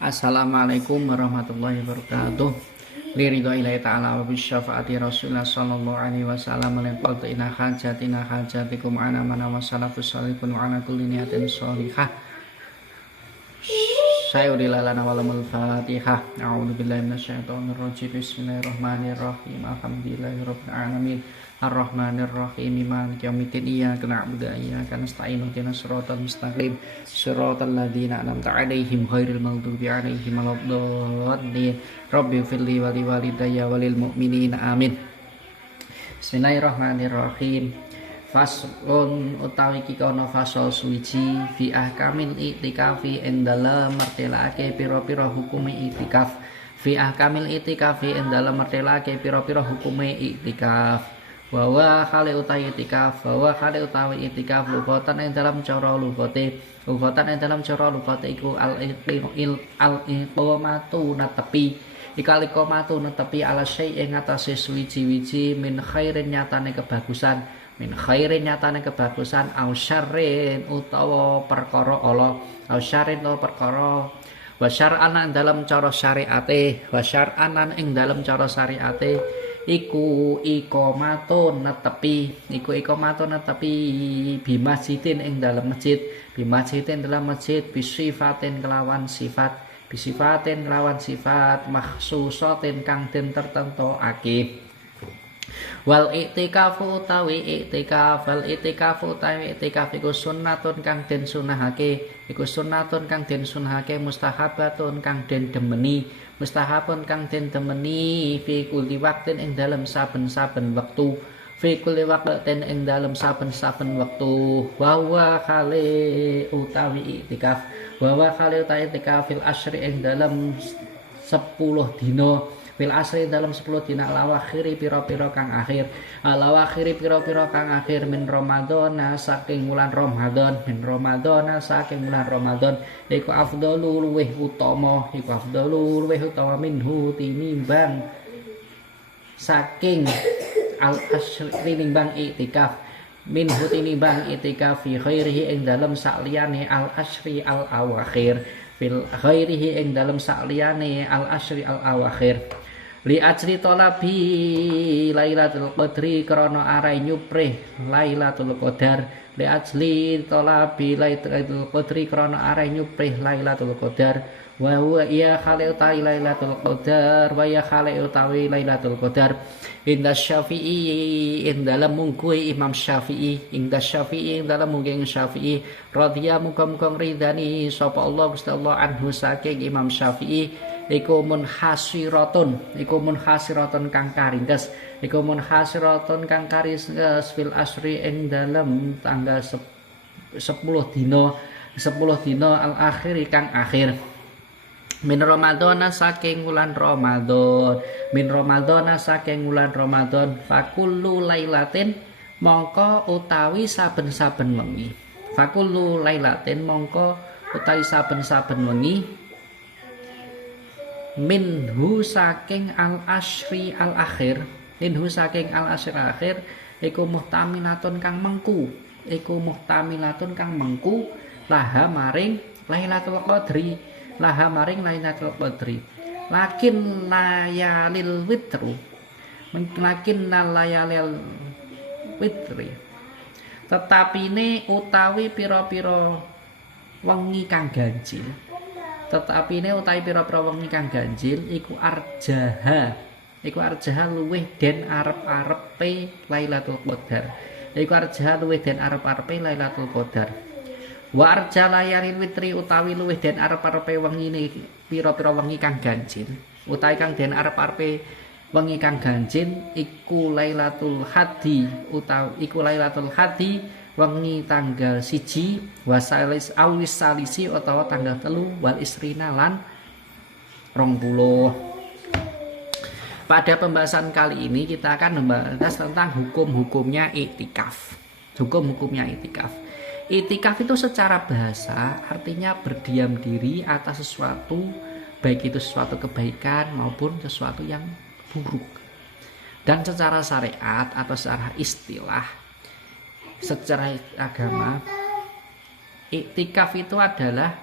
Assalamualaikum warahmatullahi wabarakatuh. Liridho ilahi ta'ala wa bisyafaati Rasulullah sallallahu alaihi wasallam Lempal ina hajatina hajatikum ana mana wa salafus salihun wa ana kulli niyatin sholihah. Sayudilalana walamul fatihah. A'udhu billahi minasyaitonir rajim. Bismillahirrahmanirrahim. Alhamdulillahirabbil alamin. Ar-Rahmanir-Rahim. Maliki yaumiddin. Iyyaka na'budu wa iyyaka nasta'in. Ihdinas siratal mustaqim. Siratal ladzina an'amta 'alaihim ghairil maghdubi 'alaihim waladdallin. Rabbi firli wa li walidayya wa lil mu'minina. Amin. Bismillahirrahmanirrahim. Faslun utawi iki ana fasal suwiji fi ahkamil i'tikafi ing dalem mertelake pira-pira hukume i'tikaf. Fi ahkamil i'tikafi ing dalem mertelake pira-pira hukume i'tikaf. Bahwa khali utawi i'tikaf, bahwa khali utawi i'tikaf lugatan ing dalam cara lugate, lugatan ing dalam cara lugate iku al-iqamatu netepi, iqamatu netepi ala syai' ing atase suwiji-wiji min khairin nyatane kebagusan, min khairin nyatane kebagusan au syarrin utawa perkara ala, au syarrin utawa perkara wa syar'an ing dalam cara syariate, wa syar'an ing dalam cara syariate iku iqamatun netepi, iku iqamatun netepi bimasjidin ing dalam masjid, bimasjidin dalam masjid bisifatin kelawan sifat, bisifatin kelawan sifat makhsusatin kang den tertentokake. Wal i'tikafu utawi i'tikaf, wal i'tikafu utawi i'tikaf iku sunnatun kang den sunahake, iku sunnatun kang den sunahake, mustahabatun kang den demeni, mustahabun kang den demeni fi kulli waqtin ing dalem saben-saben wektu, fi kulli waqtin ing dalem saben-saben wektu. Wa huwa khali utawi i'tikaf, wa huwa khali utawi i'tikaf fil asyri ing dalem 10 dina, fil asri dalam 10 dina alawakhiri pira-pira kang akhir, alawakhiri pira-pira kang akhir min Ramadhana saking bulan Ramadan, min Ramadhana saking bulan Ramadan iku afdalu luweh utama, iku afdalu luweh utama minhu tinimbang saking al asri tinimbang i'tikaf, minhu tinimbang i'tikaf fi khairihi ing dalem sakliyane al asri al awakhir, fil khairihi ing dalem sakliyane al asri al awakhir. Li ajri talabi Lailatul Qadri krana arai nyuprih Lailatul Qadar, li ajli talabi Lailatul Qadri krana arai nyuprih Lailatul Qadar. Wa huwa iya khali utawi Lailatul Qadar, wa ya khali utawi Lailatul Qadar inda Syafi'i ing dalam mungkuhe Imam Syafi'i, inda Syafi'i ing dalam mungkuhe Syafi'i radhiyallahu muga-muga ridani sapa Allah Gusti Allah anhu saking Imam Syafi'i iku munhasiratun, iku munhasiratun kang karingkes, iku munhasiratun kang karingkes fil asri ing dalem tanggal 10 dina, 10 dina al akhir kang akhir min Ramadhana saking wulan Ramadan, min Ramadhana saking wulan Ramadan fakullu lailatin mongko utawi saben-saben wengi, fakullu lailatin mongko utawi saben-saben wengi minhu saking al asri al akhir, minhu saking al asri al akhir iku muhtamilatun kang mengku, iku muhtamilatun kang mengku laha maring Lailatul Qadri, laha maring Lailatul Qadri. Lakin layalil witru, lakin layalil witri, tetapine utawi pira-pira wengi kang ganjil, tetapine utawi pira-pira wengi kang ganjil iku arjaha, iku arjaha luweh den arep-arepe Lailatul Qadar, iku arjaha luweh den arep-arepe Lailatul Qadar. Wa arja layalil witri utawi luweh den arep-arepe wengine pira-pira wengi kang ganjil, utawi kang den arep-arepe wengi kang ganjil iku Lailatul Hadi, utawi iku Lailatul Hadi wengi tanggal 1 wasalis awis salisi utawa tanggal 3 wal isrina lan 20. Pada pembahasan kali ini kita akan membahas tentang hukum-hukumnya i'tikaf. Hukum-hukumnya i'tikaf. I'tikaf itu secara bahasa artinya berdiam diri atas sesuatu, baik itu sesuatu kebaikan maupun sesuatu yang buruk. Dan secara syariat atau secara istilah, secara agama, Iktikaf itu adalah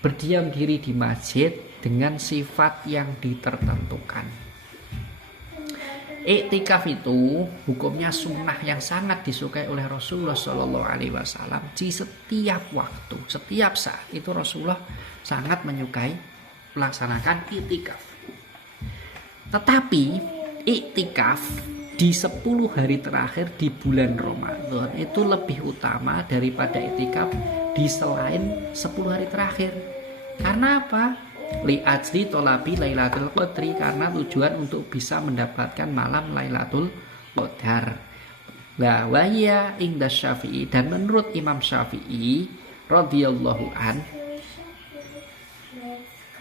berdiam diri di masjid dengan sifat yang ditertentukan. Iktikaf itu hukumnya sunnah yang sangat disukai oleh Rasulullah Shallallahu Alaihi Wasallam. Di setiap waktu, setiap saat itu Rasulullah sangat menyukai melaksanakan iktikaf. Tetapi iktikaf di 10 hari terakhir di bulan Ramadan itu lebih utama daripada iktikaf di selain 10 hari terakhir. Karena apa? Li ajli tolabi Lailatul Qadri, karena tujuan untuk bisa mendapatkan malam Lailatul Qadar. La wahya inda Syafi'i, dan menurut Imam Syafi'i radhiyallahu an,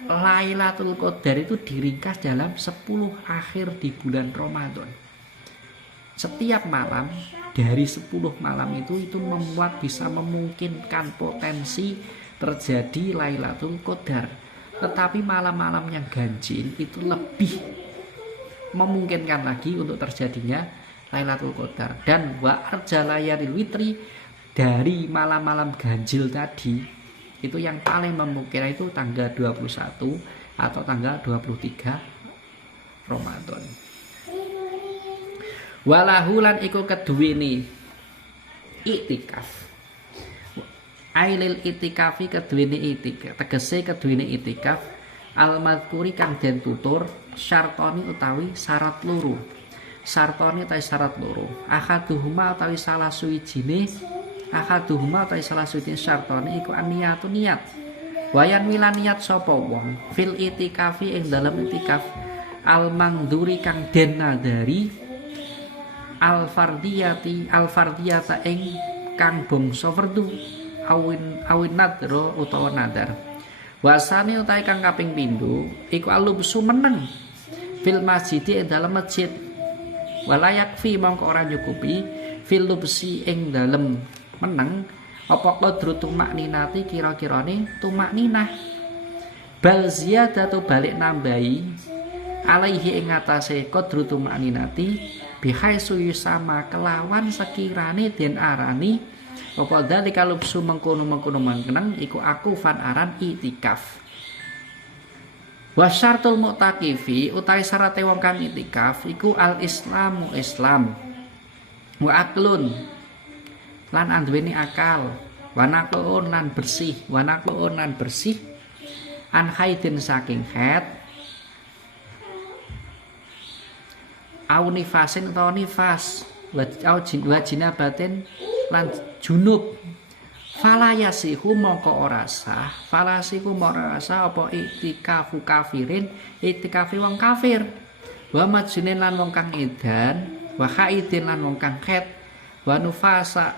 Lailatul Qadar itu diringkas dalam 10 akhir di bulan Ramadan. Setiap malam dari 10 malam itu membuat bisa memungkinkan potensi terjadi Lailatul Qadar. Tetapi malam-malam yang ganjil itu lebih memungkinkan lagi untuk terjadinya Lailatul Qadar. Dan wa arjalayalil witri, dari malam-malam ganjil tadi itu yang paling memungkinkan itu tanggal 21 atau tanggal 23 Ramadan. Walahulan iku keduweni iktikaf. Ailil itikafi keduweni itikaf, tegese keduweni itikaf al-madhkuri kang den tutur syartoni utawi syarat loro. Syartoni utawi syarat loro. Akaduhuma utawi salah suwijine syartoni iku niyatu niat. Wayan wilan niat sapa wong fil itikafi ing dalam itikaf al-mangduri kang den nadari al-fardiyata ing kang bangsa fardu awin nadro utawa nadar. Wasane utahe kang kaping pindho iku alubsu meneng fil masjid ing dalam masjid. Walayak fi mongko ora nyukupi fil lubsi ing dalem meneng apa qadru tumakninati kira-kirane tumakninah. Bal ziyadatu balik nambahi alaihi ing atase qadru tumakninati bihaisu yusama kelawan sekirane den arani apa dzalika lubsu mengkono-mengkono mengenang iku aku fan aran itikaf. Wa syartul mu'takifi utawi syarate wong kang itikaf iku al islamu Islam. Wa aklun lan anduweni akal, wa naqlun lan bersih, an haidin saking haid, au nifasin utawa nifas, wa jinabatin lan junub. Falayasihu mongko ora sah apa itikafu kafirin, itikafi wong kafir, wa majnunin lan wong kang edan, wa haidin lan wong kang haid, wa nufasa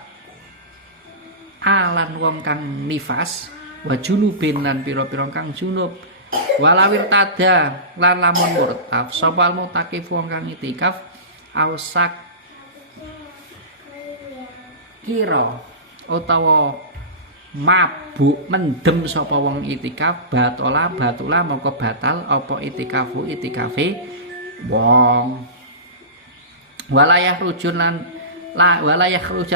alan wong kang nifas, wa junubin lan pira-pira kang junub. Walawir tada lan lamun murtad sapa mutakif wong kang itikaf ausak kira utawa mabuk mendem sapa wong itikaf batula mongko batal apa itikafe wong. Walayah rujulan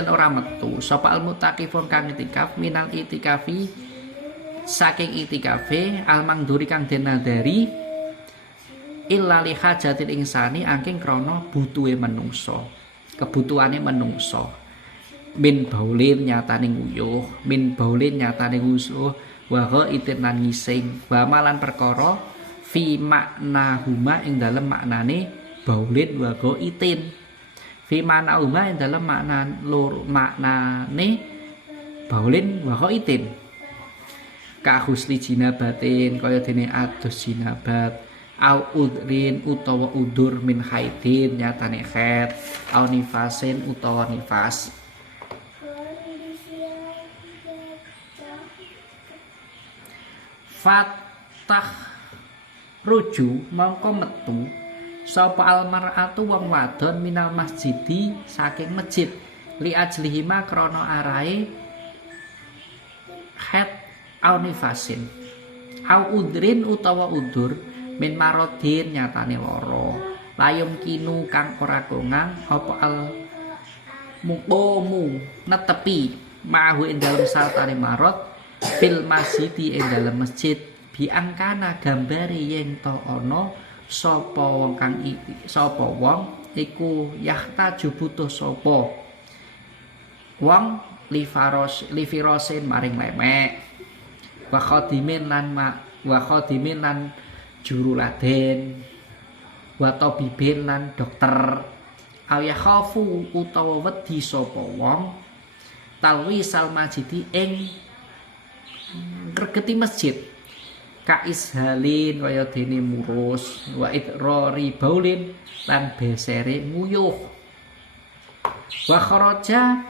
ora metu sapa al mutakifun kang itikaf minal itikafi saking itikafe al mangduri kang den nadari illa li hajatil insani angking krana butuhe menungso, kebutuhane menungso. Min baulin nyatane nguyuh, min baulin nyatane ngusuh, wa ghaitin lan ngising, wa malan perkara fi makna huma ing dalem maknane baulin wa ghaitin. Fi makna huma ing dalem maknane baulin wa ghaitin. Ka husli jinabatin kaya dene adus jinabat, au udrin utawa udur min haidin nyatane haid, au nifasin utawa nifas. Fatah ruju mongko metu sapa almar'atu wong wadon minal masjidi saking masjid li ajlihima krana arahe haid au nifasin au udrin utawa udur min marodin nyatane lara layum kinu kang ora kongang apa al muqomu netepi mahu ing dalem sartane marot fil masjidi ing dalem masjid biangkana gambare yen to ana sapa wong kang sapa wong iku yahtaju butuh sapa wong lifirosin maring lemek wa khadimin lan juruladen wa tabibin lan dokter aw yakhafu utawa wedi sapa wong talwisal masjidi ing gregeti masjid ka ishalin kaya dene murus wa idrari baulin lan besere nguyuh wa kharaja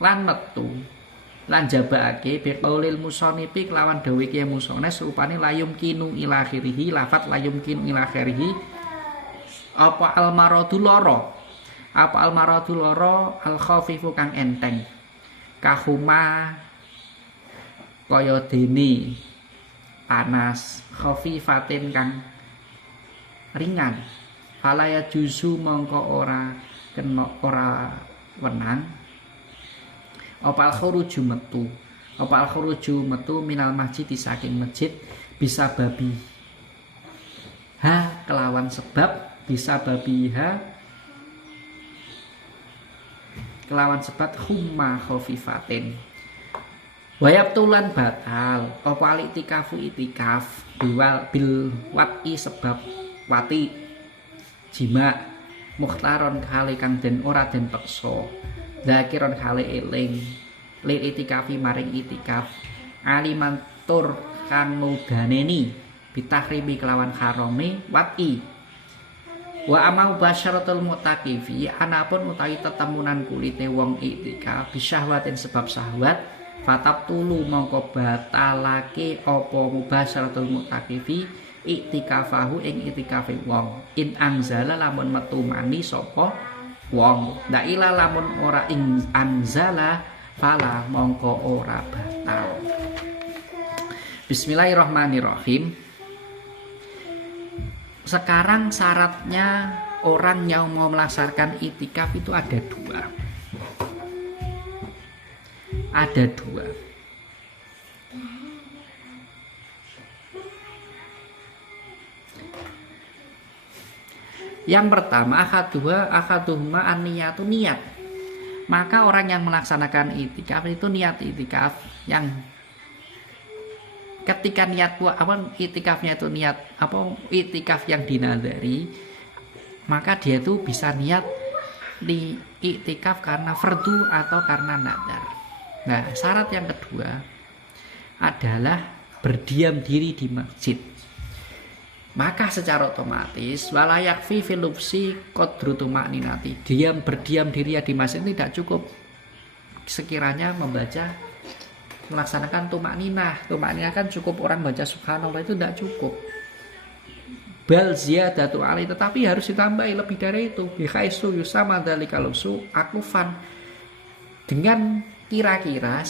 lan metu lan jabake bi qaulil musanifi kelawan dawe ki musones rupane layum kinu ila akhirih lafat layum kinu ila akhirih apa al maradu lara al khafifu kang enteng kahuma kaya dene panas khafifatin kang ringan falaya juzu mongko ora kena ora wenang apa al khuruju metu minal masjid saking masjid bisa babi kelawan sebab bisa babi kelawan sebab humma khafifatin wayab tulan batal apa al-itikafu itikaf bil wati sebab wati jima mukhtaron kali kang den ora den peksa zakiron kali eling lil itikafi maring itikaf alimantur kang nudaneni bitahrimi kelawan harame wati wa amal basyaratul mutaqifi anapun utawi tetemunan kulite wong itikaf bisyahwatin sebab syahwat fatab tulu mongko batalake apa mubasyaratul mutaqifi itikafahu ing itikafe wong in anzala lamun metu mani sapa wong daila lamun ora ing anzala fala mongko ora batal. Bismillahirrahmanirrahim. Sekarang syaratnya orang yang mau melaksanakan itikaf itu ada dua. Yang pertama akaduhuma an-niyatu niat. Maka orang yang melaksanakan itikaf itu niat itikaf yang ketika niat itikafnya itu niat itikaf yang dinadari, maka dia itu bisa niat di itikaf karena fardu atau karena nadar. Nah, syarat yang kedua adalah berdiam diri di masjid. Maka secara otomatis walayak fi filupsi qadru tumakninati. Berdiam diri di masjid tidak cukup sekiranya melaksanakan tumakninah. Tumakninah kan cukup orang baca subhanallah, itu tidak cukup. Bal ziyadatu alai, tetapi harus ditambahi lebih dari itu. Bihaisu yusama dzalika lubsu akufan, dengan kira-kira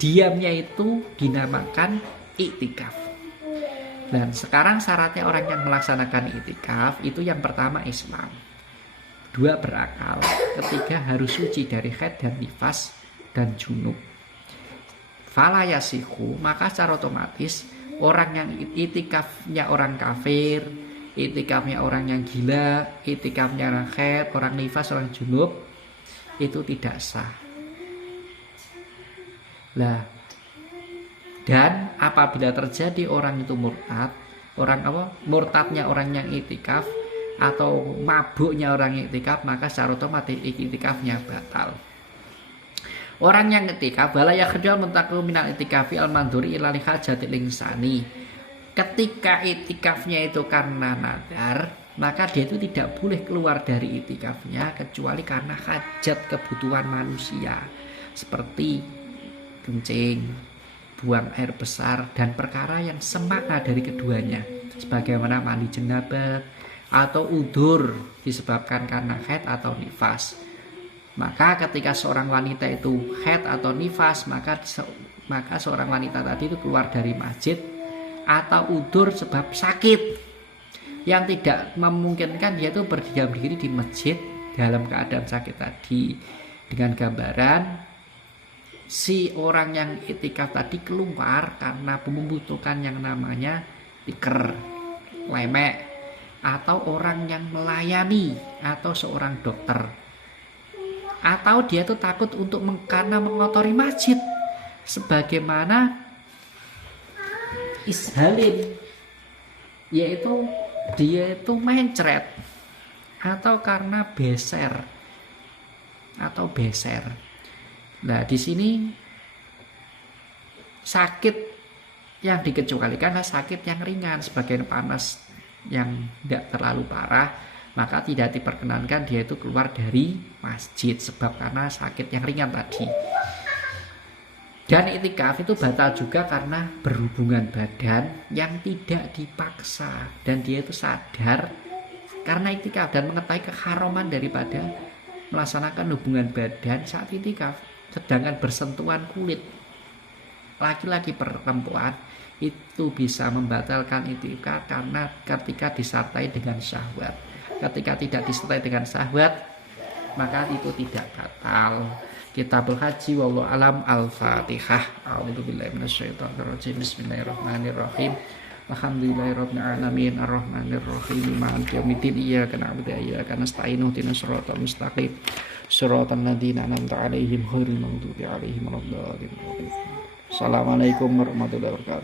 diamnya itu dinamakan iktikaf. Dan sekarang syaratnya orang yang melaksanakan iktikaf itu yang pertama Islam, dua berakal, ketiga harus suci dari haid dan nifas dan junub. Fala yasihu, maka secara otomatis orang yang itikafnya orang kafir, itikafnya orang yang gila, itikafnya orang haid, orang nifas, orang junub itu tidak sah. Dan apabila terjadi orang itu murtad, murtadnya orang yang itikaf atau mabuknya orang yang itikaf, maka secara otomatis itikafnya batal. Orang yang itikaf bala yakhdul muntaqiu minal itikafi al-manduri ila hajatil insani. Ketika itikafnya itu karena nadar, maka dia itu tidak boleh keluar dari itikafnya kecuali karena hajat kebutuhan manusia seperti kencing, buang air besar, dan perkara yang semakna dari keduanya, sebagaimana mandi jenabat atau udur disebabkan karena haid atau nifas. Maka ketika seorang wanita itu haid atau nifas, maka seorang wanita tadi itu keluar dari masjid atau udur sebab sakit yang tidak memungkinkan dia itu berdiam diri di masjid dalam keadaan sakit tadi, dengan gambaran si orang yang itikaf tadi keluar karena membutuhkan yang namanya tikar, lemek, atau orang yang melayani, atau seorang dokter, atau dia itu takut untuk karena mengotori masjid, sebagaimana ishalin, yaitu dia itu mencret, atau karena beser. Nah, di sini sakit yang dikecualikan adalah sakit yang ringan, sebagian panas yang tidak terlalu parah, maka tidak diperkenankan dia itu keluar dari masjid sebab karena sakit yang ringan tadi. Dan itikaf itu batal juga karena berhubungan badan yang tidak dipaksa, dan dia itu sadar karena itikaf dan mengetahui keharaman daripada melaksanakan hubungan badan saat itikaf, sedangkan bersentuhan kulit laki-laki perempuan itu bisa membatalkan itikaf karena ketika disertai dengan syahwat. Ketika tidak disertai dengan syahwat, maka itu tidak batal. Kitabul Haji wallahu alam. Al-Fatihah. A'udzubillahi minasyaitonirrajim. Bismillahirrahmanirrahim. Alhamdulillahirabbil alamin arrahmanirrahim maliki yaumiddin iyyaka na'budu wa iyyaka nasta'in ihdinas siratal mustaqim siratal ladzina an'amta 'alaihim ghairil maghdubi 'alaihim waladdallin. Assalamualaikum warahmatullahi wabarakatuh.